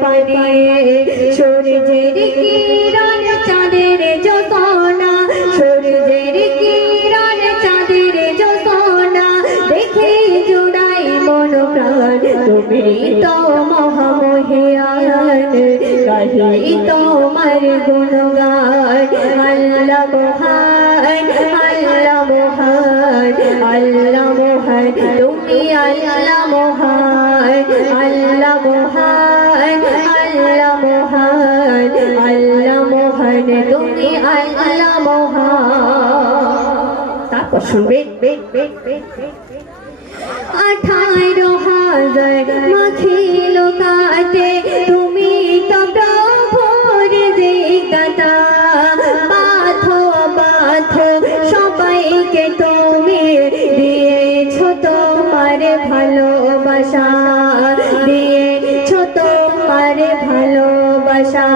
পানে সূর্যের কিরণ চাঁদের জ্যোৎস্না সূর্যের কিরণ চাঁদের জ্যোৎস্না দেখে জুড়াই মন প্রাণ তুমি তো মহামহিয়ান গাহি তোমার গুণগান আল্লাহ মহান আল্লাহ মহান আল্লাহ মহান তুমি আল্লাহ মহান আল্লাহ মহান আল্লাহ মহান আল্লাহ মহান তুমি আল্লাহ মহান। তারপর শুনবেন 18,000 মাখিল কাটে তুমি তো প্রভুর জিজ্ঞাসা বাঁধো বাঁধো সবাইকে তুমি দিয়েছো তোমার ভালোবাসা দিয়েছো তোমার ভালোবাসা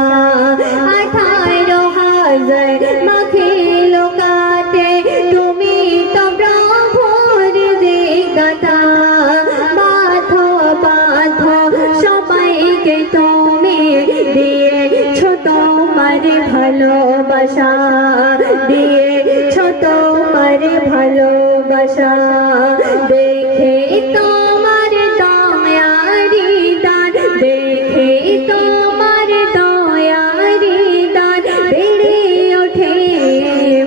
18,000 মাখিল কাটে তুমি তো প্রভুর জিজ্ঞাসা বাঁধো বাঁধো সবাইকে তুমি দিয়েছো তোমার ভালোবাসা দিয়েছো তোমার ভালোবাসা দেখে তোমার দয়ারি দান দেখে তোমার দয়ারি দান বেড়ে ওঠে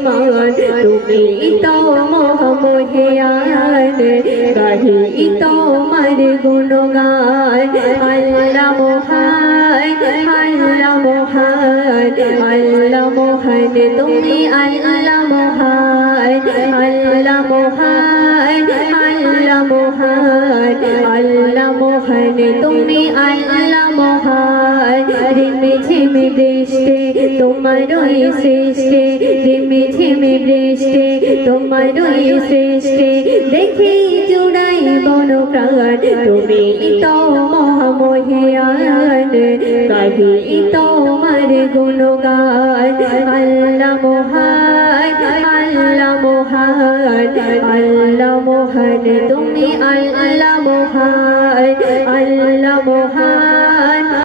মান তুমি তো মহামহিয়ান গাহি তোমার গুণগান আল্লাহ মহান আল্লাহ মহান আল্লাহ মহান তুমি আল্লাহ মহান আল্লাহ মহান আল্লাহ মহান আল্লাহ মহান তুমি আল্লাহ মহান রিমি ঝিমি বৃষ্টি তোমারই সৃষ্টি রিমি ঝিমি বৃষ্টি তোমারই সৃষ্টি দেখি জুড়াই বন প্রাণ তুমি তো মহামহিয়ান গাহি তোমার গুণগান আল্লাহ মহান আল্লাহ মহান আল্লাহ মহান তুমি আল্লাহ মহান আল্লাহ মহান